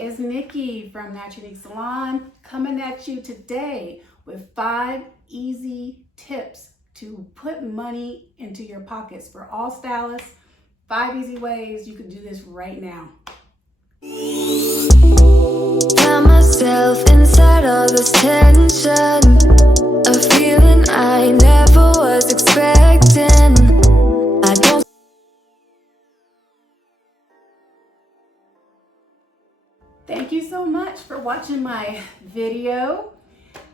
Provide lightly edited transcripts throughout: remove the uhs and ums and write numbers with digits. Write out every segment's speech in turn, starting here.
it's Nikki from Naturally Salon coming at you today with 5 easy tips to put money into your pockets for all stylists. 5 easy ways you can do this right now. Found myself inside all this tension, a feeling I never was expecting. I don't. Thank you so much for watching my video.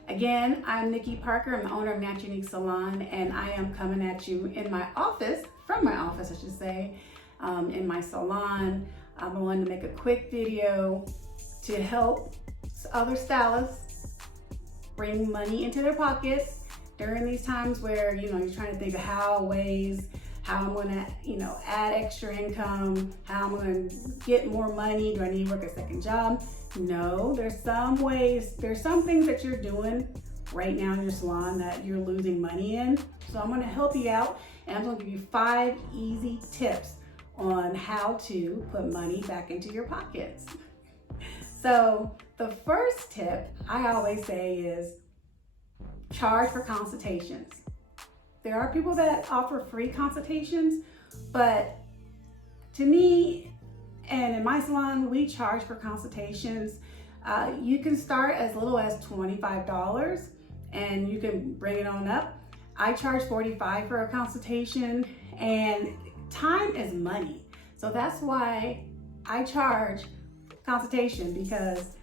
Again, I'm Nikki Parker. I'm the owner of Naturally Salon, and I am coming at you in my office, from my office, I should say, in my salon. I wanted to make a quick video to help other stylists bring money into their pockets during these times where, you're trying to think of how I'm gonna, add extra income, how I'm gonna get more money. Do I need to work a second job? No, there's some things that you're doing right now in your salon that you're losing money in. So I'm gonna help you out, and I'm gonna give you 5 easy tips on how to put money back into your pockets. So the first tip I always say is charge for consultations. There are people that offer free consultations, but to me and in my salon, we charge for consultations. You can start as little as $25 and you can bring it on up. I charge $45 for a consultation, and time is money. So that's why I charge consultation, because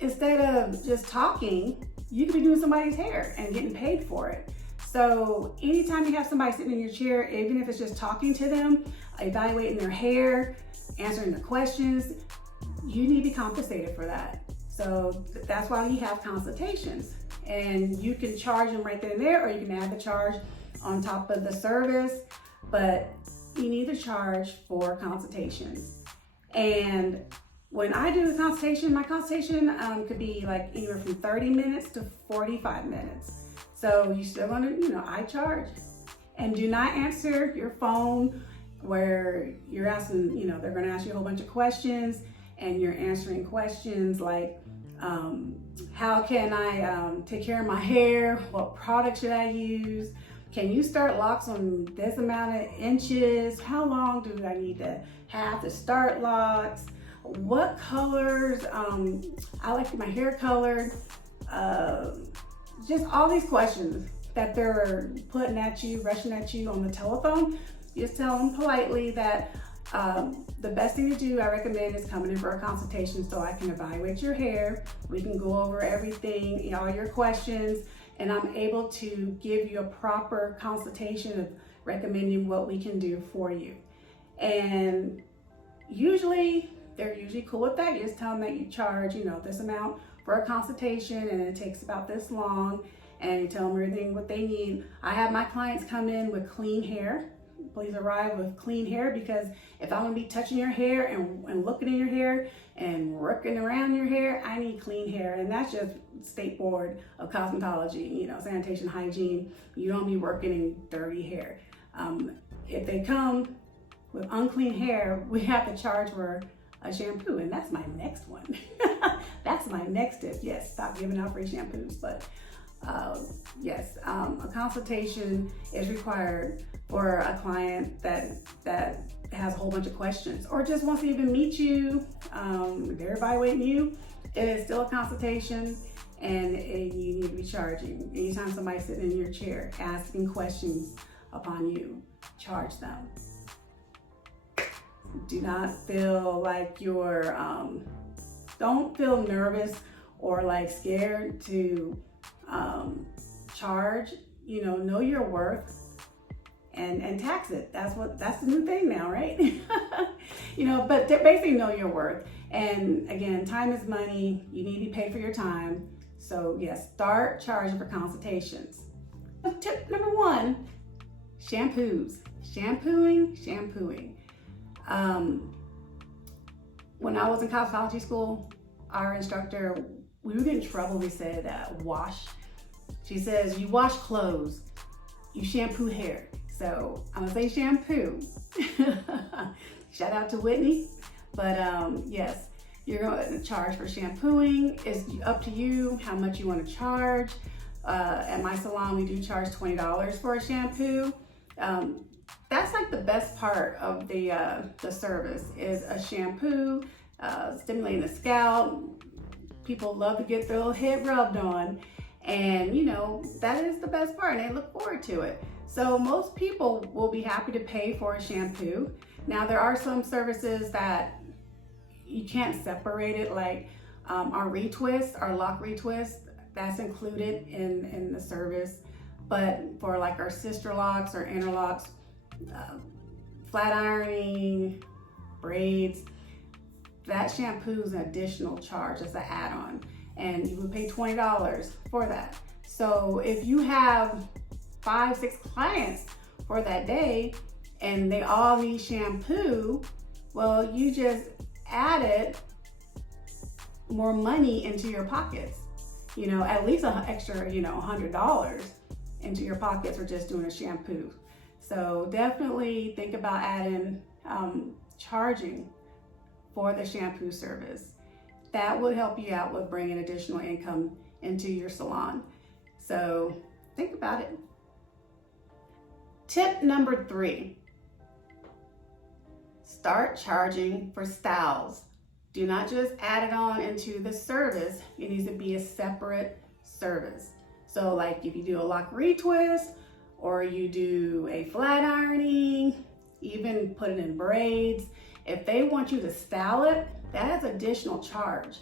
instead of just talking, you could be doing somebody's hair and getting paid for it. So anytime you have somebody sitting in your chair, even if it's just talking to them, evaluating their hair, answering their questions, you need to be compensated for that. So that's why you have consultations, and you can charge them right then and there, or you can add the charge on top of the service, but you need to charge for consultations. And when I do the consultation, my consultation could be like anywhere from 30 minutes to 45 minutes. So you still gonna, I charge. And do not answer your phone where you're asking, they're gonna ask you a whole bunch of questions, and you're answering questions like, how can I take care of my hair? What product should I use? Can you start locks on this amount of inches? How long do I need to have to start locks? What colors? I like my hair colored. Just all these questions that they're putting at you, rushing at you on the telephone. Just tell them politely that the best thing to do, I recommend, is coming in for a consultation so I can evaluate your hair. We can go over everything, all your questions, and I'm able to give you a proper consultation of recommending what we can do for you. And they're usually cool with that. You just tell them that you charge, this amount for a consultation, and it takes about this long, and you tell them everything what they need. I have my clients come in with clean hair. Please arrive with clean hair, because if I'm gonna be touching your hair and looking in your hair and working around your hair, I need clean hair. And that's just State Board of Cosmetology, sanitation, hygiene. You don't be working in dirty hair. If they come with unclean hair, we have to charge for a shampoo, and that's my next one. That's my next tip. Yes, stop giving out free shampoos. But yes, a consultation is required for a client that has a whole bunch of questions, or just wants to even meet you. They're evaluating you. It is still a consultation, and you need to be charging. Anytime somebody's sitting in your chair asking questions upon you, charge them. Do not feel like don't feel nervous or like scared to charge. Know your worth and tax it. That's the new thing now, right? But basically know your worth. And again, time is money. You need to be paid for your time. So yes, start charging for consultations. Tip number 1, shampoos. Shampooing. When I was in cosmetology school, our instructor, we would get in trouble. We said wash. She says, you wash clothes, you shampoo hair. So I'm gonna say shampoo. Shout out to Whitney. But yes, You're going to charge for shampooing. It's up to you how much you want to charge. At my salon, we do charge $20 for a shampoo. That's like the best part of the service is a shampoo, stimulating the scalp. People love to get their little head rubbed on, and you know, that is the best part, and they look forward to it. So most people will be happy to pay for a shampoo. Now there are some services that you can't separate it, like our retwist, our lock retwist, that's included in the service. But for like our sister locks or interlocks, flat ironing, braids, that shampoo is an additional charge as an add-on, and you would pay $20 for that. So if you have 5-6 clients for that day and they all need shampoo, well, you just added more money into your pockets. You know, at least an extra, you know, $100 into your pockets for just doing a shampoo. So definitely think about adding, charging for the shampoo service. That would help you out with bringing additional income into your salon. So think about it. Tip number 3, start charging for styles. Do not just add it on into the service. It needs to be a separate service. So like if you do a lock retwist, or you do a flat ironing, even put it in braids, if they want you to style it, that has additional charge.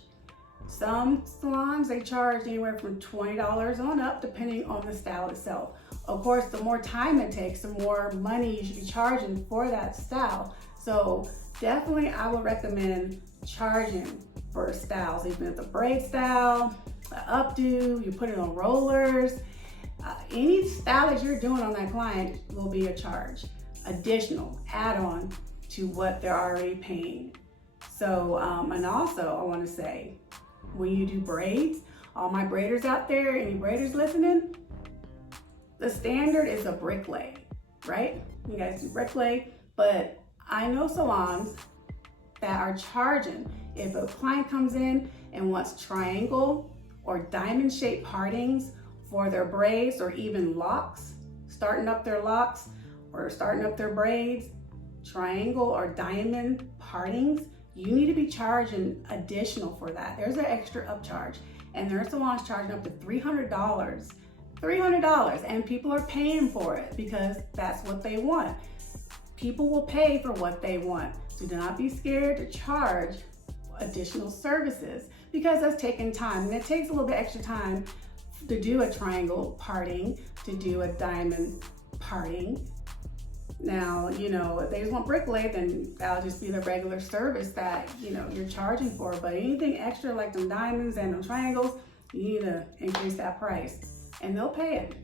Some salons, they charge anywhere from $20 on up, depending on the style itself. Of course, the more time it takes, the more money you should be charging for that style. So definitely I would recommend charging for styles, even if it's a braid style, an updo, you put it on rollers, any style that you're doing on that client will be a charge, additional add-on to what they're already paying. So, and also I want to say, when you do braids, all my braiders out there, any braiders listening, the standard is a brick lay, right? You guys do brick lay, but I know salons that are charging. If a client comes in and wants triangle or diamond shaped partings for their braids, or even locks, starting up their locks or starting up their braids, triangle or diamond partings, you need to be charging additional for that. There's an extra upcharge, and their salons charging up to $300, and people are paying for it because that's what they want. People will pay for what they want. So do not be scared to charge additional services, because that's taking time, and it takes a little bit extra time to do a triangle parting, to do a diamond parting. Now, you know, if they just want brick lay, then that'll just be the regular service that, you know, you're charging for. But anything extra like them diamonds and them triangles, you need to increase that price, and they'll pay it.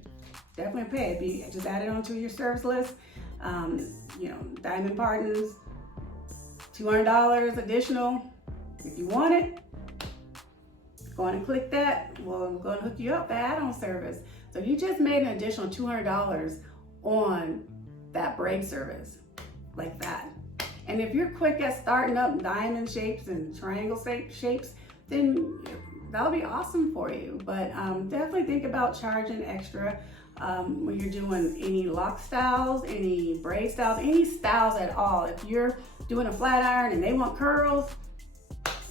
Definitely pay it. Just add it onto your service list. You know, diamond partings, $200 additional. If you want it, go on and click that. Well, we're going to hook you up, the add-on service. So you just made an additional $200 on that braid service, like that. And if you're quick at starting up diamond shapes and triangle shapes, then that'll be awesome for you. But definitely think about charging extra when you're doing any lock styles, any braid styles, any styles at all. If you're doing a flat iron and they want curls,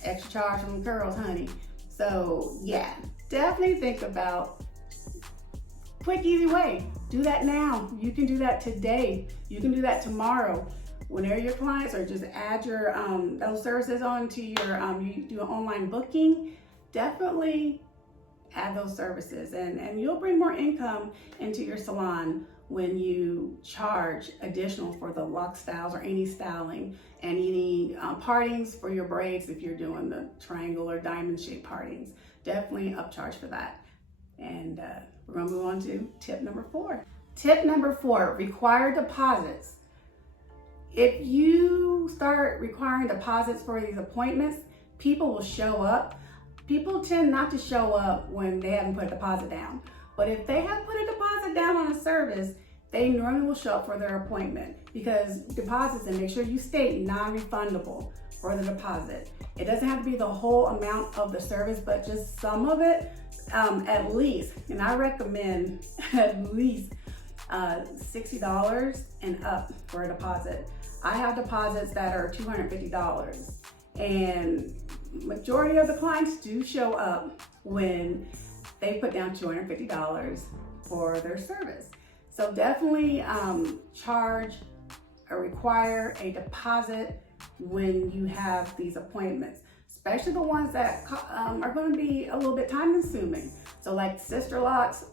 extra charge from curls, honey. So yeah, definitely think about quick, easy way. Do that now. You can do that today. You can do that tomorrow. Whenever your clients, or just add your those services onto your you do an online booking, definitely add those services, and you'll bring more income into your salon when you charge additional for the lock styles or any styling, and any partings for your braids if you're doing the triangle or diamond shaped partings. Definitely upcharge for that. And we're gonna move on to tip number 4. Tip number 4, require deposits. If you start requiring deposits for these appointments, people will show up. People tend not to show up when they haven't put a deposit down. But if they have put a deposit down on a service, they normally will show up for their appointment, because deposits, and make sure you state non-refundable. for the deposit. It doesn't have to be the whole amount of the service, but just some of it, at least. And I recommend at least $60 and up for a deposit. I have deposits that are $250, and majority of the clients do show up when they put down $250 for their service. So definitely charge or require a deposit when you have these appointments, especially the ones that are going to be a little bit time consuming. So like sister locks,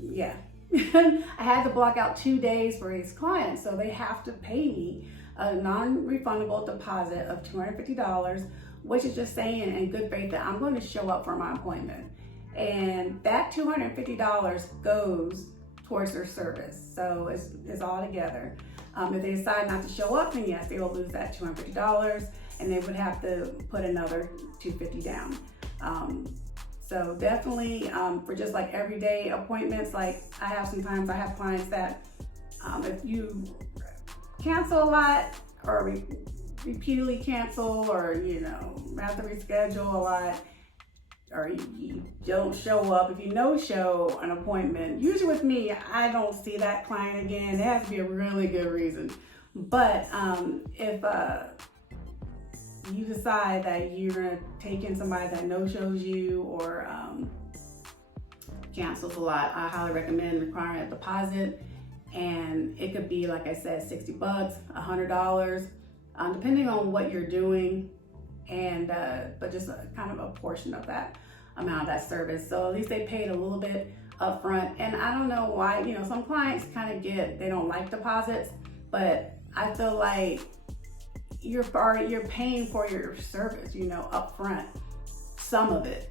yeah. I had to block out 2 days for these clients, so they have to pay me a non-refundable deposit of $250, which is just saying in good faith that I'm going to show up for my appointment. And that $250 goes towards their service. So it's all together. If they decide not to show up, then yes, they will lose that $250, and they would have to put another $250 down. So definitely for just like everyday appointments, like I have clients that if you cancel a lot or repeatedly cancel, or have to reschedule a lot, or you don't show up, if you no-show an appointment, usually with me, I don't see that client again. It has to be a really good reason. But if you decide that you're gonna take in somebody that no-shows you or cancels a lot, I highly recommend requiring a deposit. And it could be, like I said, $60, $100, depending on what you're doing. And but just kind of a portion of that amount of that service. So at least they paid a little bit up front. And I don't know why, some clients kind of they don't like deposits, but I feel like you're paying for your service, up front, some of it,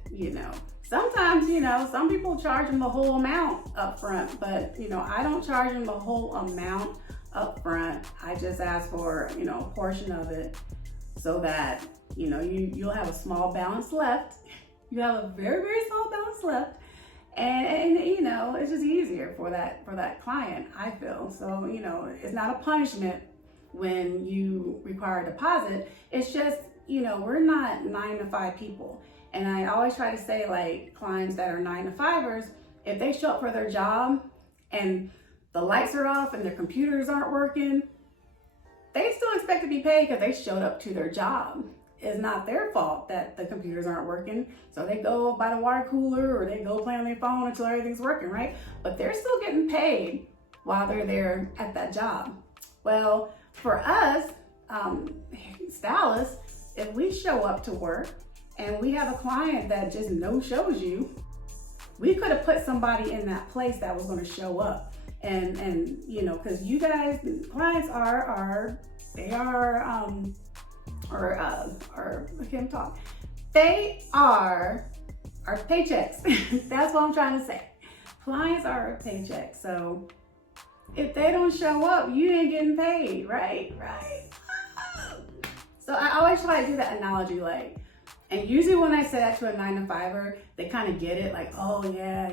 Sometimes, some people charge them the whole amount up front, but, I don't charge them the whole amount up front. I just ask for, a portion of it so that, you'll have a small balance left. You have a very, very small balance left. And it's just easier for that client, I feel. So, it's not a punishment when you require a deposit. It's just, we're not 9-to-5 people. And I always try to say, like, clients that are 9-to-5ers, if they show up for their job and the lights are off and their computers aren't working, they still expect to be paid because they showed up to their job. It's not their fault that the computers aren't working. So they go by the water cooler or they go play on their phone until everything's working, right? But they're still getting paid while they're there at that job. Well, for us, stylists, if we show up to work and we have a client that just no-shows you, we could have put somebody in that place that was going to show up. And because you guys, clients I can't talk. They are our paychecks. That's what I'm trying to say. Clients are our paychecks. So if they don't show up, you ain't getting paid, right? Right. So I always try to do that analogy, like, and usually when I say that to a 9-to-5er, they kind of get it, like, oh yeah,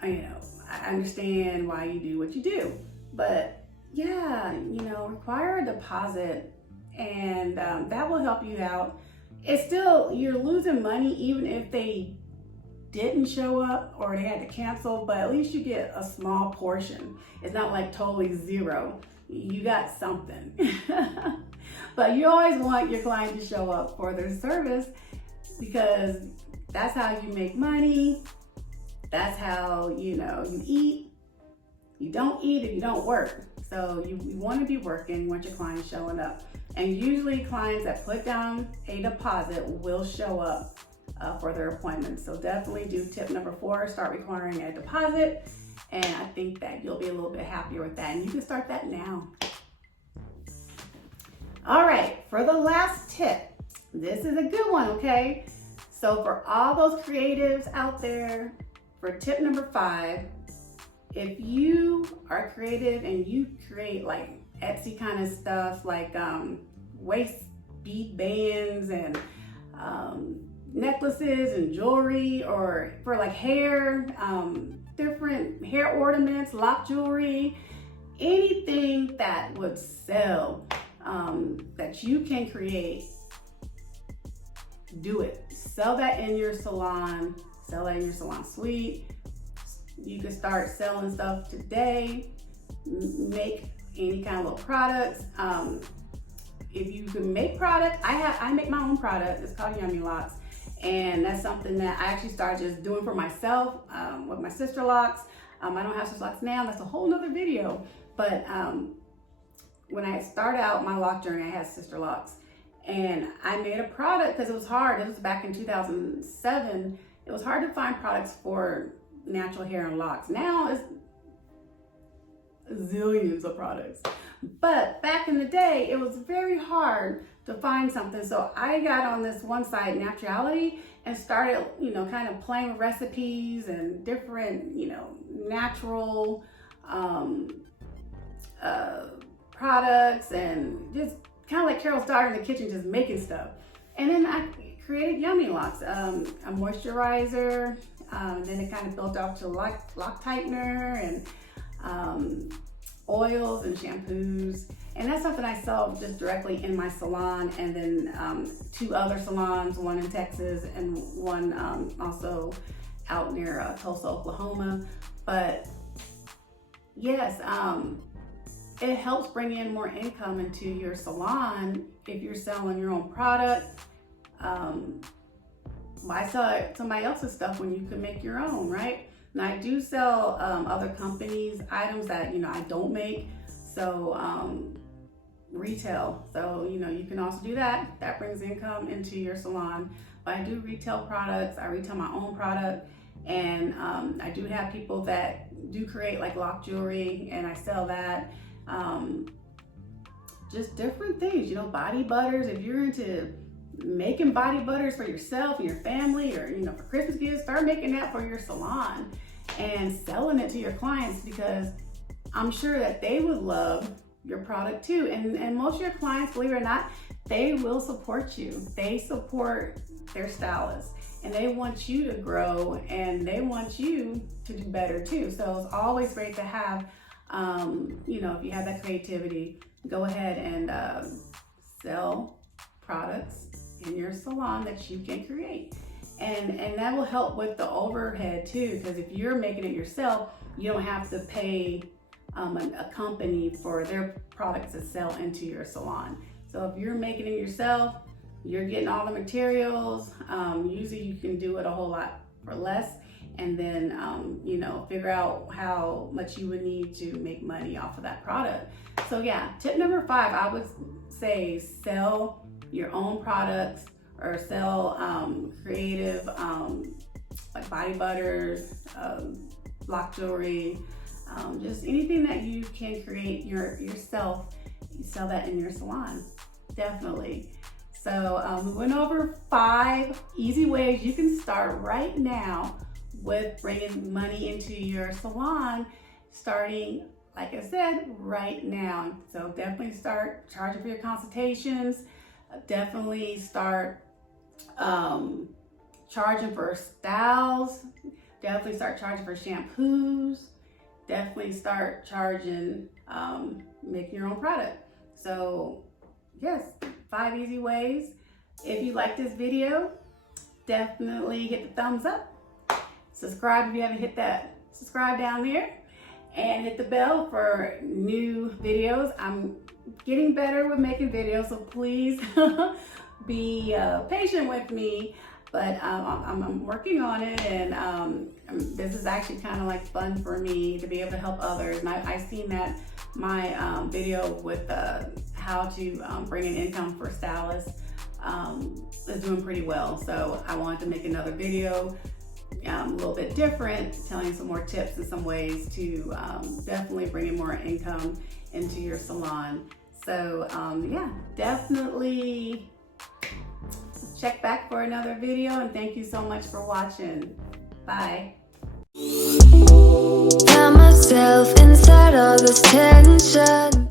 I understand why you do what you do. But yeah, require a deposit, and that will help you out. It's still, you're losing money even if they didn't show up or they had to cancel, but at least you get a small portion. It's not like totally zero. You got something. But you always want your client to show up for their service because that's how you make money. That's how, you eat. You don't eat if you don't work. So you want to be working, you want your clients showing up. And usually clients that put down a deposit will show up for their appointments. So definitely do tip number 4, start requiring a deposit. And I think that you'll be a little bit happier with that. And you can start that now. All right, for the last tip, this is a good one, okay? So for all those creatives out there, for tip number 5, if you are creative and you create like Etsy kind of stuff, like waist bead bands and necklaces and jewelry, or for like hair, different hair ornaments, lock jewelry, anything that would sell. that you can create, do it. Sell that in your salon, sell that in your salon suite. You can start selling stuff today, make any kind of little products. If you can make product, I make my own product. It's called Yummy Locks. And that's something that I actually started just doing for myself with my sister locks. I don't have sister locks now, that's a whole nother video. But when I started out my lock journey, I had sister locks. And I made a product because it was hard. It was back in 2007. It was hard to find products for natural hair and locks. Now it's zillions of products. But back in the day, it was very hard to find something. So I got on this one site, Naturality, and started, kind of playing with recipes and different, natural products, and just kind of like Carol's daughter in the kitchen, just making stuff. And then I created Yummy Locks, a moisturizer. Then it kind of built off to lock tightener and oils and shampoos. And that's something I sell just directly in my salon, and then 2 other salons, one in Texas and one also out near Tulsa, Oklahoma. But yes, it helps bring in more income into your salon if you're selling your own product. Why sell somebody else's stuff when you can make your own, right? And I do sell other companies' items that, I don't make. So retail. So, you can also do that. That brings income into your salon. But I do retail products. I retail my own product. And I do have people that do create like lock jewelry, and I sell that. Just different things, body butters. If you're into making body butters for yourself and your family, or for Christmas gifts, start making that for your salon and selling it to your clients, because I'm sure that they would love your product too. And most of your clients, believe it or not, they will support you. They support their stylists, and they want you to grow, and they want you to do better too. So it's always great to have, if you have that creativity, go ahead and sell products in your salon that you can create. And that will help with the overhead too, because if you're making it yourself, you don't have to pay a company for their products to sell into your salon. So if you're making it yourself, you're getting all the materials. Usually you can do it a whole lot for less, and then figure out how much you would need to make money off of that product. So yeah, tip number 5, I would say sell your own products, or sell creative like body butters, lock jewelry, just anything that you can create yourself. You sell that in your salon, definitely. So we went over 5 easy ways you can start right now with bringing money into your salon, starting, like I said, right now. So definitely start charging for your consultations. Definitely start charging for styles. Definitely start charging for shampoos. Definitely start charging, making your own product. So yes, 5 easy ways. If you like this video, definitely hit the thumbs up. Subscribe if you haven't hit that subscribe down there, and hit the bell for new videos. I'm getting better with making videos, so please be patient with me, but I'm working on it, and this is actually kind of like fun for me to be able to help others. And I've seen that my video with how to bring in income for stylists is doing pretty well. So I wanted to make another video a little bit different, telling some more tips and some ways to definitely bring in more income into your salon. So yeah, definitely check back for another video, and thank you so much for watching. Bye. Found myself inside all this tension.